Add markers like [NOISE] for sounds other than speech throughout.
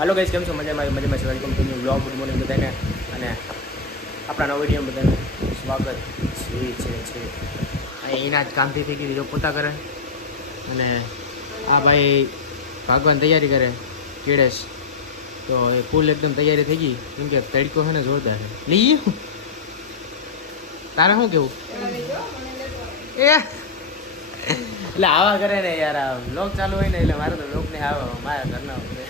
હાલો guys કેમ છો? મજામાં મજામાં છે welcome to new blog good morning બધાને. અને આપણા નવા વીડિયો બધાનું સ્વાગત છે છે છે. એના જ કામથી થઈ જો પોતા કરે. અને આ ભાઈ ભાગવાની તૈયારી કરે કેળેશ તો એ ફૂલ એકદમ તૈયારી થઈ ગઈ. કેમ કે તડકો છે ને જોરદાર છે. લઈ તારે શું કેવું? એ. એટલે આવા કરે ને યાર, આ લોક ચાલુ હોય ને એટલે મારે તો લોક ને આવા, મારા ઘરના બધે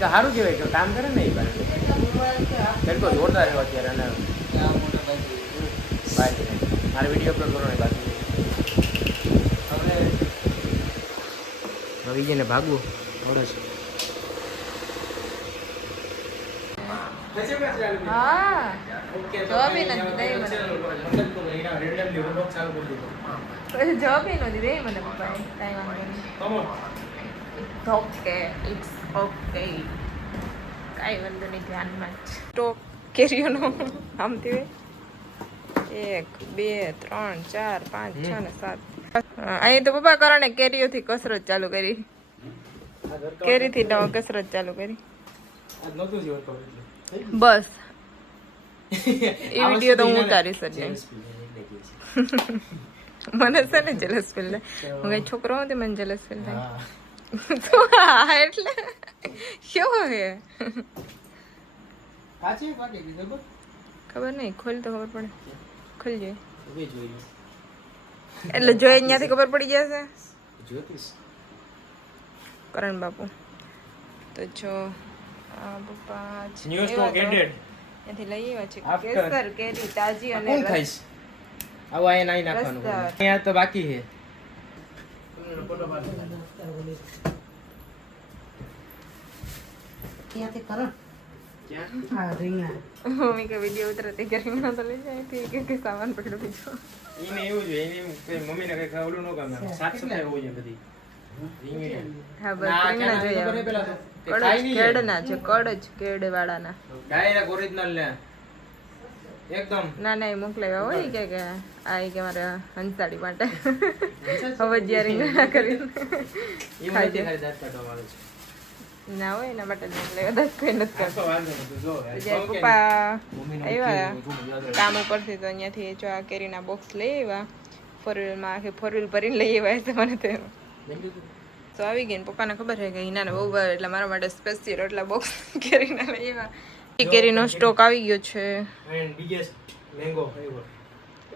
તો સારું કહેવાય કે કામ કરે ને એ પાસે તડકો જોરદાર રહ્યો અત્યારે અને બાય મારે વીડિયો અપલોડ કરવાનો બાકી હવે ભાગવું આવડે છે. હા. જવાબ નથી દઈ મને. જવાબ ય નથી દે મને પપ્પાએ કાંઈ વાંધો નહીં. ઓકે ઇટ્સ ઓકે કાંઈ વાંધો નહીં ધ્યાનમાં જ. સ્ટોક કેરીઓનો આમથી. એક બે ત્રણ ચાર પાંચ છ ને સાત. અહીં તો પપ્પા કરણે કેરીઓથી કસરત ચાલુ કરી. કેરીથી કસરત ચાલુ કરી. બસ. [LAUGHS] એ વીડિયો તો હું ઉતારીશ જ [LAUGHS] મને છે ને જલસ ફીલ થાય. હું કઈ છોકરો હું તો મને જલસ ફીલ થાય. તો હા એટલે કેવો હે ખબર નહીં ખોલ તો ખબર પડે. ખોલ જોઈએ એટલે જોઈ અહીંયાથી ખબર પડી જશે? કરણ બાપુ. તો જો આ પપ્પા stock તો added. ત્યાંથી લઈ આવ્યા છે. કેસર કેરી તાજી અને કોણ ખાઈશ? આવો અહીંયા નાઈ નાખવાનું અહીંયા તો બાકી છે. ત્યાંથી કરો. હા રીંગણા. મમ્મી કે વીડિયો ઉતરતી કરીને તો લઈ જાય કે કે- કે સામાન પકડો બીજો. એને એવું જોઈએ એને મમ્મીને કઈ ખાવડું ન ગમે સાફ સફાઈ હોવી જોઈએ બધી. હા બસ ના, રીંગણા ક્યાં જોઈ ખબર નહીં પેલા તો. તે કડ જ. કેડના છે કડ જ કેડ વાળાના Direct original લે એકદમ. ના ના એ મોકલાવ્યા હોય કે કે આ કે મારે હંસાડી માટે. હવે જ્યારે ના છે. ના હોય એના માટે મોકલાવ્યા દસ કોઈ નથી પપ્પા આવ્યા કામ ઉપરથી તો અહીંયાથી જો આ કેરીના બોક્સ લઈ આવ્યા. ફોર વ્હીલમાં આખી ફોર વ્હીલ ભરીને લઈ આવ્યા છે મને તો તો આવી ગઈ ને પપ્પાને ખબર છે કે હિનાને બહુ એટલે મારા માટે સ્પેશિયલ એટલા બોક્સ કેરીના લઈ આવ્યા. કેરીનો સ્ટોક આવી ગયો છે.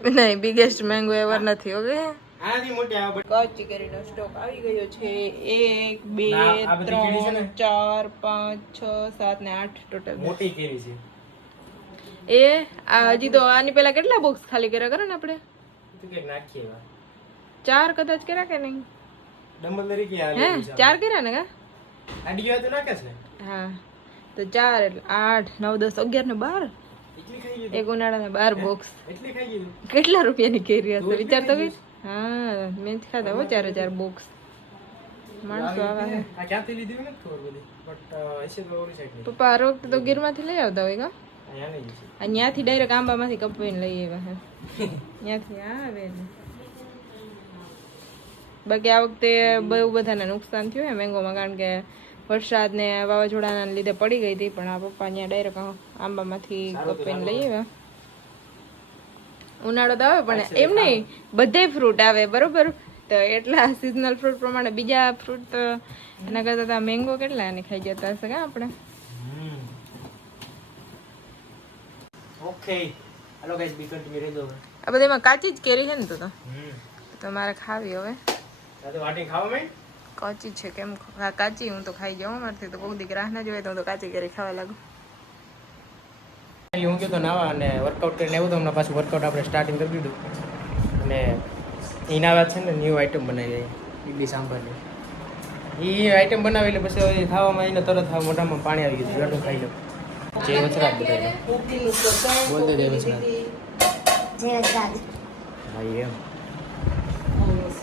નહીં બિગેસ્ટ મેંગો એવર નથી આ બધી- કેરીનો સ્ટોક આવી ગયો છે. એક બે? ત્રણ ચાર પાંચ છ સાત ને આઠ ટોટલ મોટી કેરી છે. એ હજી તો આની પહેલા કેટલા બોક્સ ખાલી કર્યા કરે ને આપણે. ચાર કદાચ કર્યા કે નહીં. ચાર કર્યા ને કા? હા. તો ચાર એટલે આઠ નવ દસ અગિયાર ને બાર? એક ઉનાળાના બાર બોક્સ કેટલા રૂપિયાની કેરી હશે? વિચાર તો હા મેં ખાધા હો ચાર હજાર બોક્સ માણસો આવા પપ્પા આ વખતે તો ગીરમાંથી લઈ આવતા હોય કા ત્યાંથી ડાયરેક્ટ આંબામાંથી કપાઈને લઈ આવ્યા હે. ત્યાંથી આવે બાકી આ વખતે બહુ બધાને નુકસાન થયું હે મેંગોમાં કારણ કે વરસાદ ને વાવાઝોડાના લીધે પડી ગઈ હતી પણ આ પપ્પા અહીંયા ડાયરેક્ટ આંબામાંથી કપાઈને લઈ આવ્યા. ઉનાળો તો આવે પણ એમ નહીં બધે ફ્રૂટ આવે બરોબર? તો એટલા સિઝનલ ફ્રૂટ પ્રમાણે બીજા ફ્રૂટ તો એના કરતા મેંગો કેટલા એને ખાઈ જતા હશે કા આપણે? Okay hello guys be continue રહી આ બધામાં કાચી જ કેરી છે ને તો તો. તો મારે ખાવી હવે. સાથે વાટી ખાવા મેં? કાચી છે કેમ? ખા- કાચી હું તો ખાઈ જાઉં મારથી તો કોઈ દીકરા ના જોઈએ તો હું તો કાચી કેરી ખાવા લાગુ. હું કીધું નાવા અને વર્કઆઉટ કરીને એવું તો હમણાં પાછું વર્કઆઉટ આપણે સ્ટાર્ટિંગ કરી દીધું. અને એના વાત છે ને ન્યૂ આઈટમ બનાવી દઈએ ઈડલી સાંભારની. એ આઈટમ બનાવી એટલે પછી ખાવામાં એને તરત હવે મોઢામાં પાણી આવી ગયું લડું ખાઈ લો. જે વચરાજ બધા બોલ દે જય વચરાજ હા એમ.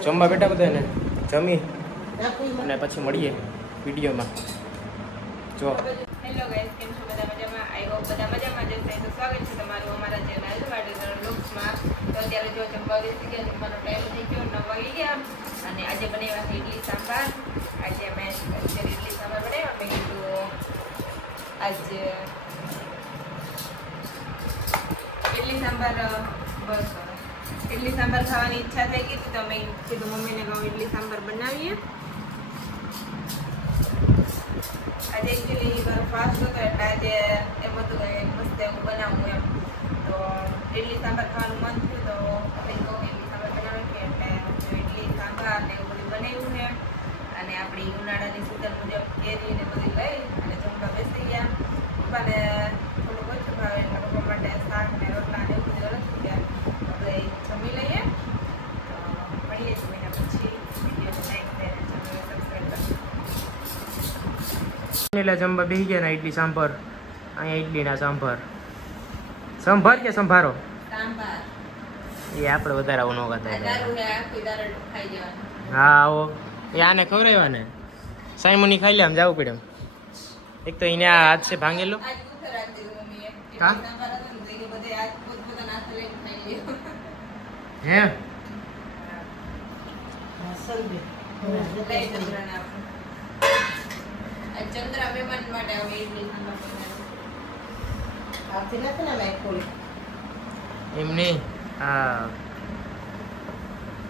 જમવા બેઠા બધા ને જમી? અને પછી મળીએ વિડીયોમાં. જો. હેલો ગાઈસ કેમ છો? બધા મજામાં? આઈ હોપ બધા મજામાં જ તો સ્વાગત છે તમારું અમારા ચેનલ માટે લુક્સમાં તો અત્યારે જો જમવા બેસી ગયા, જમવાનો ટાઈમ થઈ ગયો, નવ વાગી ગયા. અને આજે બનાવ્યા છે ઇડલી સાંભાર. આજે અમે અત્યારે ઇડલી સાંભાર બનાવ્યા. મેં કીધું, આજે ઇડલી સાંભાર, બસ ઇડલી સાંભાર ખાવાની ઈચ્છા થઈ ગઈ તો મેં કીધું મમ્મીને કહું ઇડલી સાંભાર બનાવીએ આજે એકચ્યુઅલી મારો ફાસ્ટ હતો એટલે આજે એમ હતું કે મસ્ત એવું બનાવું એમ. તો ઇડલી સાંભાર ખાવાનું મન થયું તો અમે કહું ઇડલી સાંભાર બનાવે એટલે ઇડલી સાંભાર ને એવું બધું બનાવ્યું ને અને આપણી ઉનાળાની સિઝન મુજબ કેરી ને બધું લઈ અને જમવા બેસી ગયા પપ્પાને થોડુંક ઓછું ભાવે એટલે પપ્પા માટે શાક ને રોટલા ને એવું બધું અલગ ગયા આપણે જમી લઈએ તો મળીએ છીએ એના પછી વિડીયોને લાઈક શેર અને ચેનલને સબસ્ક્રાઈબ કરજો એટલે જમવા બેસી ગયા ને ઇડલી સાંભર. અહીંયા ઇડલીના સાંભર. સંભાર કે સંભારો? એ આપણે વધારે આવું ન કરતા હા આવો. એ આને ખવડાવ્યા ને? સાઈમુની ખાઈ લે આમ જવું પડે. એક તો એને આ હાથ છે ભાંગેલો. મમ્મીએ? હા? ચંદ્ર મહેમાન માટે અમે ઇડલી ને મેં એમ નહીં હા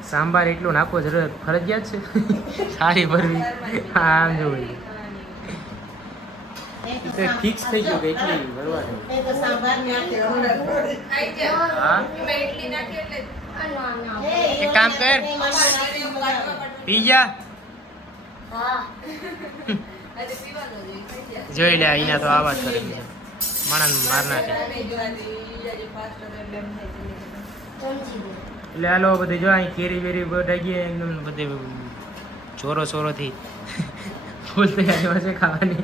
સાંભાર એટલું નાખવો જરૂર ફરજિયાત છે. [LAUGHS] સારી ભરવી. હા આમ જોવું ફિક્સ થઈ ગયું કે એટલી ભરવાની હા. નાખી એક કામ કર. પી જા. આજે [LAUGHS] જોઈ લે અહીંયા તો આવા જ કરે માણસ માર નાખે નહીં જોવાતી, ઈ આજે fast હતો એટલે હાલો બધી જો અહીં કેરી વેરી બધા ગઈ એકદમ બધી જોરો સોરોથી ફૂલ તૈયારીમાં છે ખાવાની.